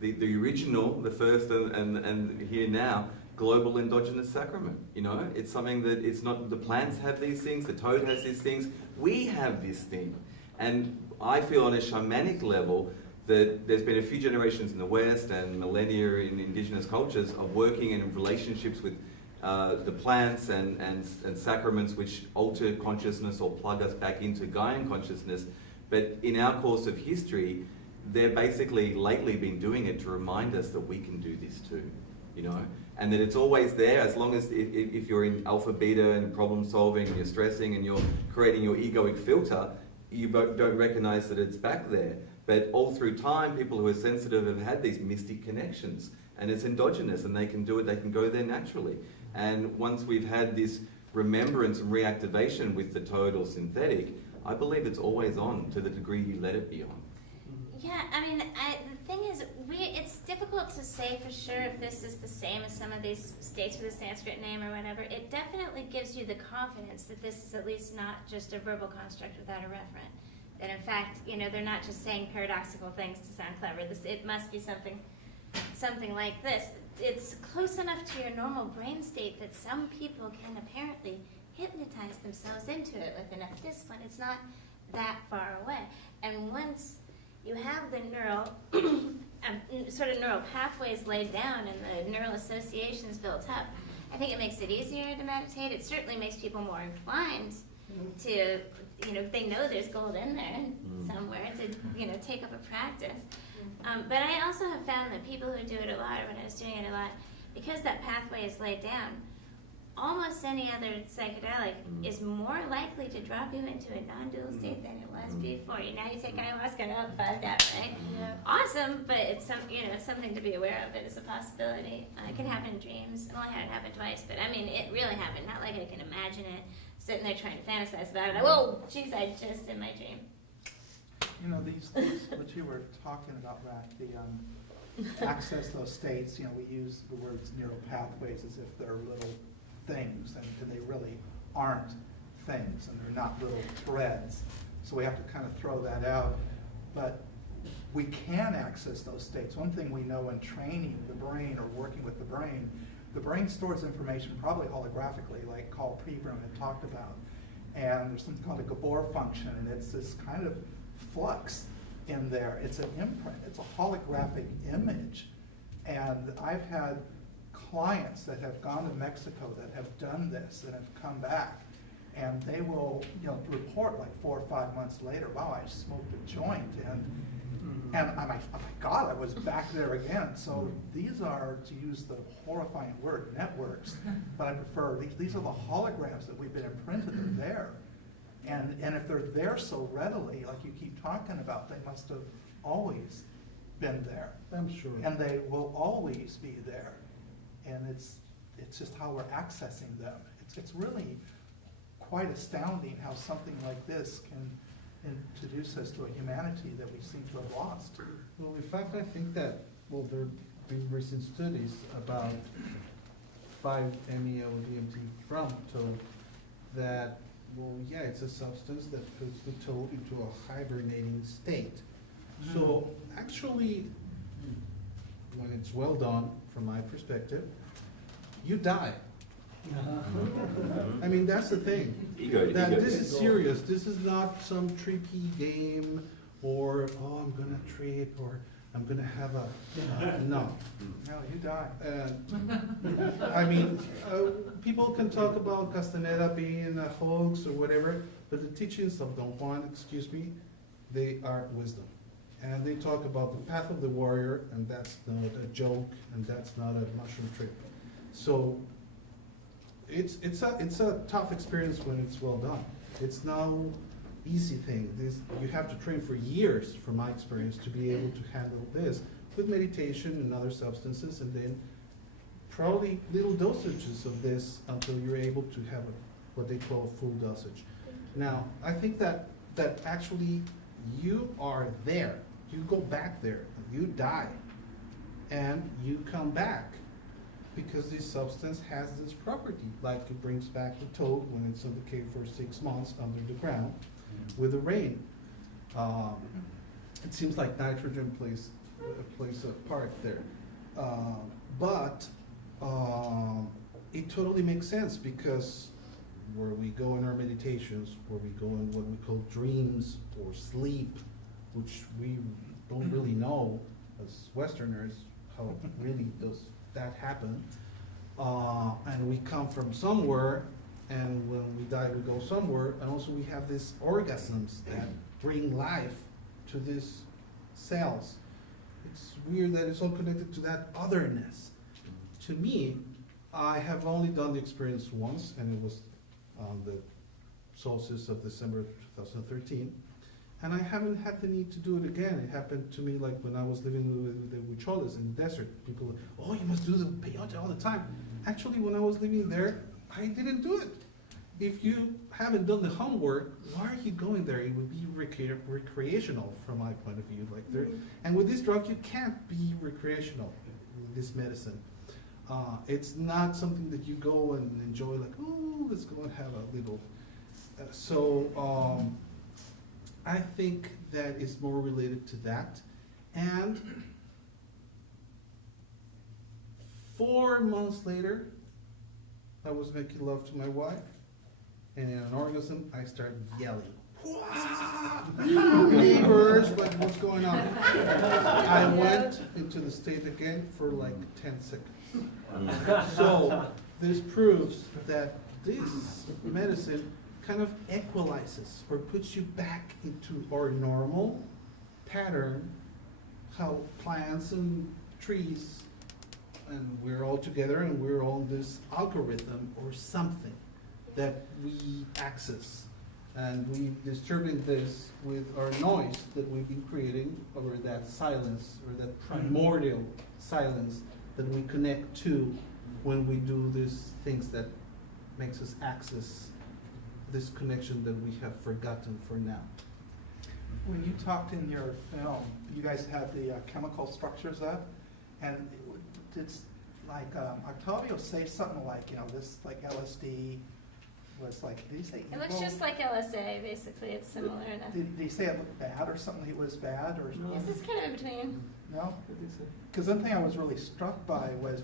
the original, the first and here now, global endogenous sacrament. It's something that it's not, the plants have these things, the toad has these things, we have this thing. And I feel on a shamanic level that there's been a few generations in the West and millennia in indigenous cultures of working in relationships with the plants and sacraments which alter consciousness or plug us back into Gaian consciousness. But in our course of history, they're basically lately been doing it to remind us that we can do this too, and that it's always there, as long as if you're in alpha, beta and problem solving and you're stressing and you're creating your egoic filter, you don't recognize that it's back there. But all through time, people who are sensitive have had these mystic connections, and it's endogenous, and they can do it, they can go there naturally. And once we've had this remembrance and reactivation with the toad or synthetic, I believe it's always on to the degree you let it be on. Yeah, the thing is, it's difficult to say for sure if this is the same as some of these states with a Sanskrit name or whatever. It definitely gives you the confidence that this is at least not just a verbal construct without a referent. That in fact, they're not just saying paradoxical things to sound clever. It must be something like this. It's close enough to your normal brain state that some people can apparently hypnotize themselves into it with enough discipline. It's not that far away. And once you have the neural pathways laid down and the neural associations built up, I think it makes it easier to meditate. It certainly makes people more inclined to, they know there's gold in there somewhere to, take up a practice. But I also have found that people who do it a lot, or when I was doing it a lot, because that pathway is laid down, almost any other psychedelic is more likely to drop you into a non-dual state than it was before. Now you take ayahuasca and I'll find out, right? Yeah. Awesome, but it's it's something to be aware of. It is a possibility. It can happen in dreams. I've only had it happen twice, but it really happened. Not like I can imagine it sitting there trying to fantasize about it. Whoa, geez, I just in my dream. These what you were talking about, Rak, the access those states. We use the words neural pathways as if they're little things, and they really aren't. things, and they're not little threads. So we have to kind of throw that out. But we can access those states. One thing we know in training the brain or working with the brain stores information probably holographically, like Carl Pribram had talked about. And there's something called a Gabor function, and it's this kind of flux in there. It's an imprint, it's a holographic image. And I've had clients that have gone to Mexico that have done this and have come back, and they will, report like 4 or 5 months later, wow, I smoked a joint, and I'm like, oh my God, I was back there again. So these are, to use the horrifying word, networks, but I prefer, these are the holograms that we've been imprinted, they're there. And if they're there so readily, like you keep talking about, they must have always been there. I'm sure. And they will always be there. And it's just how we're accessing them. It's really quite astounding how something like this can introduce us to a humanity that we seem to have lost. Well, in fact, I think that, well, there have been recent studies about 5-MeO-DMT from toad that, well, yeah, it's a substance that puts the toad into a hibernating state. So actually, when it's well done, from my perspective, you die. I mean, that's the thing. That this is serious. This is not some trippy game, or oh, I'm gonna treat, or I'm gonna have a no. No, you die. I mean, people can talk about Castaneda being a hoax or whatever, but the teachings of Don Juan, excuse me, they are wisdom. And they talk about the path of the warrior, and that's not a joke, and that's not a mushroom trip. So it's a tough experience when it's well done. It's no easy thing. You have to train for years, from my experience, to be able to handle this with meditation and other substances, and then probably little dosages of this until you're able to have what they call a full dosage. Now, I think that actually you are there. You go back there, you die, and you come back, because this substance has this property, like it brings back the toad when it's in the cave for 6 months under the ground with the rain. It seems like nitrogen plays a part there, but it totally makes sense, because where we go in our meditations, where we go in what we call dreams or sleep, which we don't really know as Westerners how really does that happen. And we come from somewhere, and when we die we go somewhere, and also we have these orgasms that bring life to these cells. It's weird that it's all connected to that otherness. To me, I have only done the experience once, and it was on the solstice of December 2013. And I haven't had the need to do it again. It happened to me like when I was living with the Huicholes in the desert. People were, oh, you must do the peyote all the time. Actually, when I was living there, I didn't do it. If you haven't done the homework, why are you going there? It would be recreational from my point of view. Like there, and with this drug, you can't be recreational with this medicine. It's not something that you go and enjoy, like, oh, let's go and have a little. I think that is more related to that. And 4 months later, I was making love to my wife, and in an orgasm, I started yelling. Neighbors, like, what's going on? I went into the state again for like 10 seconds. So this proves that this medicine kind of equalizes or puts you back into our normal pattern, how plants and trees, and we're all together and we're on this algorithm or something that we access. And we're disturbing this with our noise that we've been creating, or that silence, or that primordial silence that we connect to when we do these things that makes us access this connection that we have forgotten for now. When you talked in your film, you guys had the chemical structures up, and it's like Octavio say something like, this like LSD was like, did he say It evil? looks just like LSA, basically. It's similar enough. Did he say it looked bad or something? He was bad or This is kind of in between. no? Because one thing I was really struck by was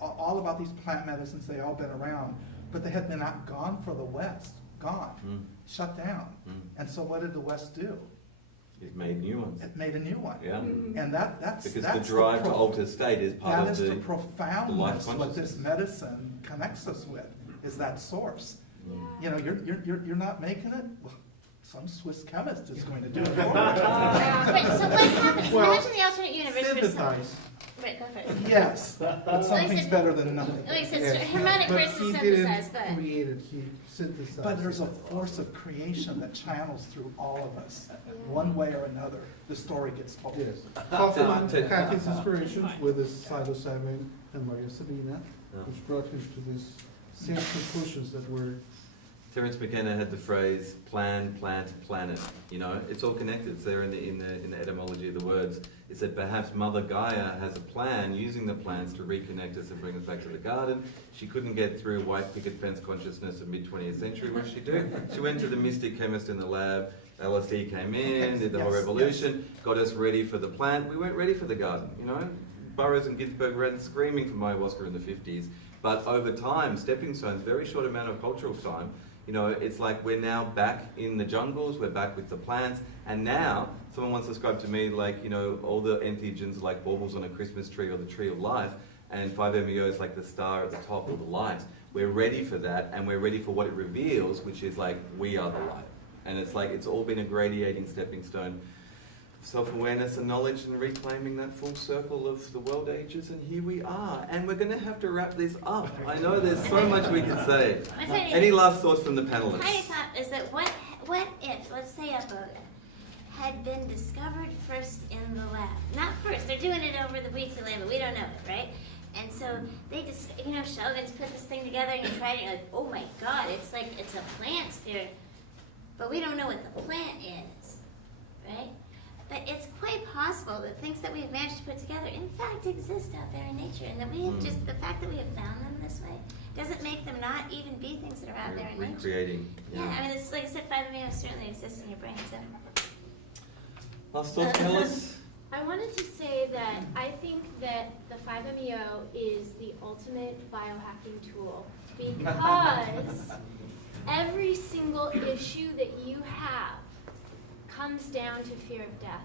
all about these plant medicines, they all been around, but they had been gone for the West, gone, shut down. And so what did the West do? It made new ones. It made a new one. Yeah. And that's Because that's the drive to pro- alter state is part that of is the the profoundness what this consciousness. medicine connects us with, is that source. You know, you're not making it, well, some Swiss chemist is going to do it for you. Wait, so what happens? Well, Imagine the alternate universe for some. Synthesize. Wait, go for it. Yes, but something's better than nothing. Like it's Yes. harmonic But versus he synthesized, didn't but create it, he synthesized. But there's a it. force of creation that channels through all of us. One way or another, the story gets told. Yes. Hoffman to- had his inspirations with his psilocybin and Maria Sabina, Yeah. which brought him to these same conclusions that were. Terence McKenna had the phrase "plan, plant, planet." You know, it's all connected. It's there in the etymology of the words. It said perhaps Mother Gaia has a plan using the plants to reconnect us and bring us back to the garden. She couldn't get through white picket fence consciousness of mid-20th century. What did she do? She went to the mystic chemist in the lab. LSD came in, did the whole Yes, revolution, got us ready for the plant. We weren't ready for the garden. You know, Burroughs and Ginsberg were screaming for ayahuasca in the 50s. But over time, stepping stones, very short amount of cultural time. You know, it's like we're now back in the jungles, we're back with the plants, and now someone once described to me like, you know, all the entheogens are like baubles on a Christmas tree or the tree of life, and 5-MeO is like the star at the top or the light. We're ready for that, and we're ready for what it reveals, which is like, we are the light. And it's like, it's all been a gradiating stepping stone. Self-awareness and knowledge and reclaiming that full circle of the world ages, and here we are. And we're going to have to wrap this up. I know there's so much we can say. my tiny, Any last thoughts from the tiny panelists? thought is that what if, let's say iboga had been discovered first in the lab? Not first, they're doing it over the Venice California, but we don't know it, right? And so they just, you know, Shogun's put this thing together and you try it and you're like, oh my God, it's like, it's a plant spirit. But we don't know what the plant is, right? But it's quite possible that things that we have managed to put together in fact exist out there in nature, and that we have just, the fact that we have found them this way doesn't make them not even be things that are out there in nature. Recreating. Yeah, I mean, it's like I said, 5-MeO certainly exists in your brain, so. Last thoughts, panelists? I wanted to say that I think that the 5-MeO is the ultimate biohacking tool, because every single issue that you have comes down to fear of death.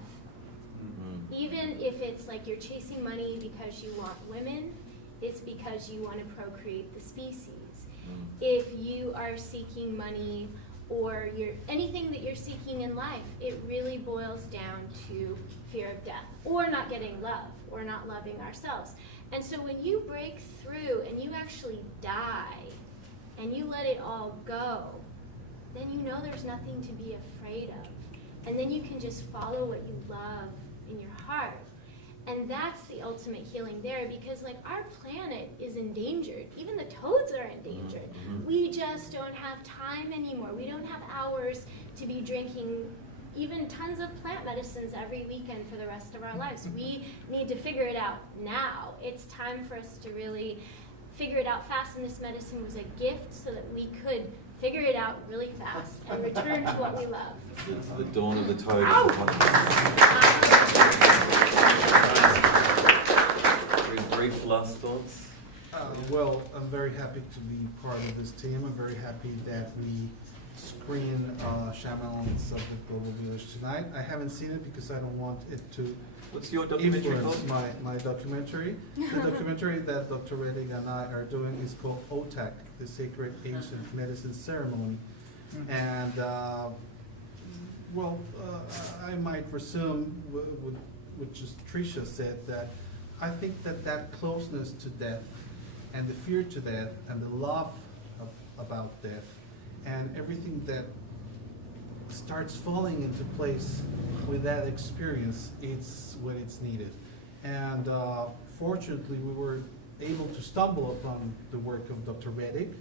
Even if it's like you're chasing money because you want women, it's because you want to procreate the species. If you are seeking money or anything that you're seeking in life, it really boils down to fear of death, or not getting love, or not loving ourselves. And so when you break through and you actually die and you let it all go, then you know there's nothing to be afraid of. And then you can just follow what you love in your heart. And that's the ultimate healing there, because like our planet is endangered. Even the toads are endangered. We just don't have time anymore. We don't have hours to be drinking even tons of plant medicines every weekend for the rest of our lives. We need to figure it out now. It's time for us to really figure it out fast, and this medicine was a gift so that we could figure it out really fast and return to what we love. It's the dawn of the toad. Very brief last thoughts. Well, I'm very happy to be part of this team. I'm very happy that we screen Shamans of the Global Village tonight. I haven't seen it because I don't want it to What's your documentary influence called? my documentary. The documentary that Dr. Reddig and I are doing is called OTAC, the Sacred Ancient Medicine Ceremony. And, I might resume with just Tricia said, that I think that closeness to death and the fear to death and the love about death and everything that starts falling into place with that experience, it's when it's needed. And fortunately, we were able to stumble upon the work of Dr. Reddig.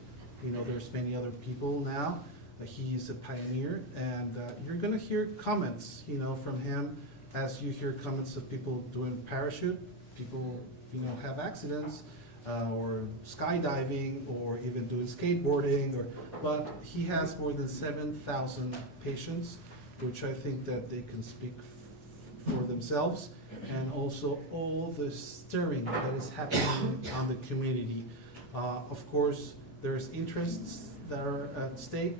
You know, there's many other people now. He's a pioneer, and you're gonna hear comments, you know, from him as you hear comments of people doing parachute, people, you know, have accidents. or skydiving, or even doing skateboarding, but he has more than 7,000 patients, which I think that they can speak for themselves, and also all the stirring that is happening on the community. Of course, there's interests that are at stake,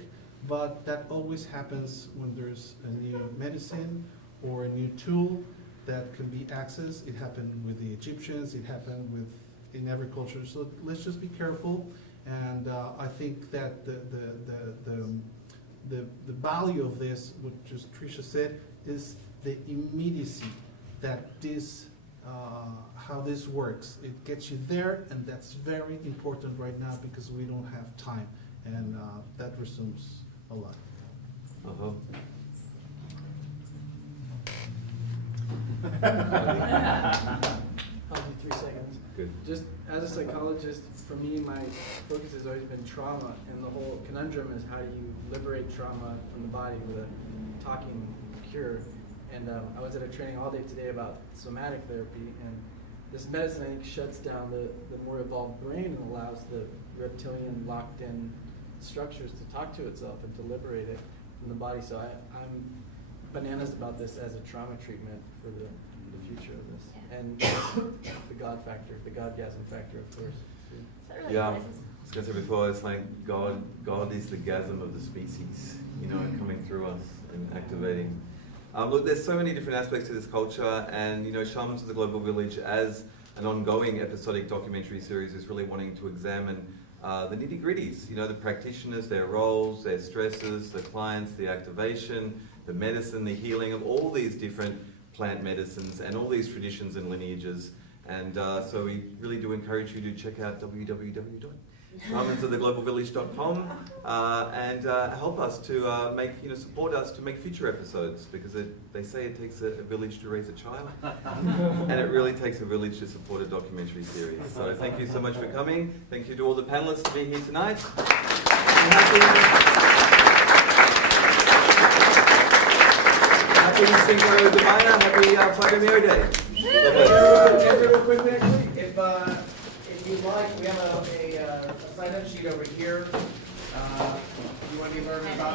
but that always happens when there's a new medicine or a new tool that can be accessed. It happened with the Egyptians, it happened in every culture. So let's just be careful, and I think that the value of this, what just Tricia said, is the immediacy that this, how this works. It gets you there, and that's very important right now because we don't have time, and that resumes a lot. Uh-huh. I'll do 3 seconds. Good. Just as a psychologist, for me, my focus has always been trauma, and the whole conundrum is how do you liberate trauma from the body with a talking cure. And I was at a training all day today about somatic therapy, and this medicine, I think, shuts down the more evolved brain and allows the reptilian locked-in structures to talk to itself and to liberate it from the body. So I'm bananas about this as a trauma treatment for the future of this. Yeah. And the God factor, the Godgasm factor, of course. too. So really Yeah, I nice. was going to say before, it's like God is the gasm of the species, you know, coming through us and activating. Look, there's so many different aspects to this culture, and you know, Shamans of the Global Village, as an ongoing episodic documentary series, is really wanting to examine the nitty-gritties. You know, the practitioners, their roles, their stresses, the clients, the activation, the medicine, the healing of all these different plant medicines and all these traditions and lineages. And so we really do encourage you to check out www.shamansoftheglobalvillage.com and help us to support us to make future episodes, because they say it takes a village to raise a child, and it really takes a village to support a documentary series. So thank you so much for coming. Thank you to all the panelists for being here tonight. Happy Cinco de Mayo, happy Teafaerie Day. Real quickly, actually, if you'd like, we have a sign-up sheet over here. You want to be learning about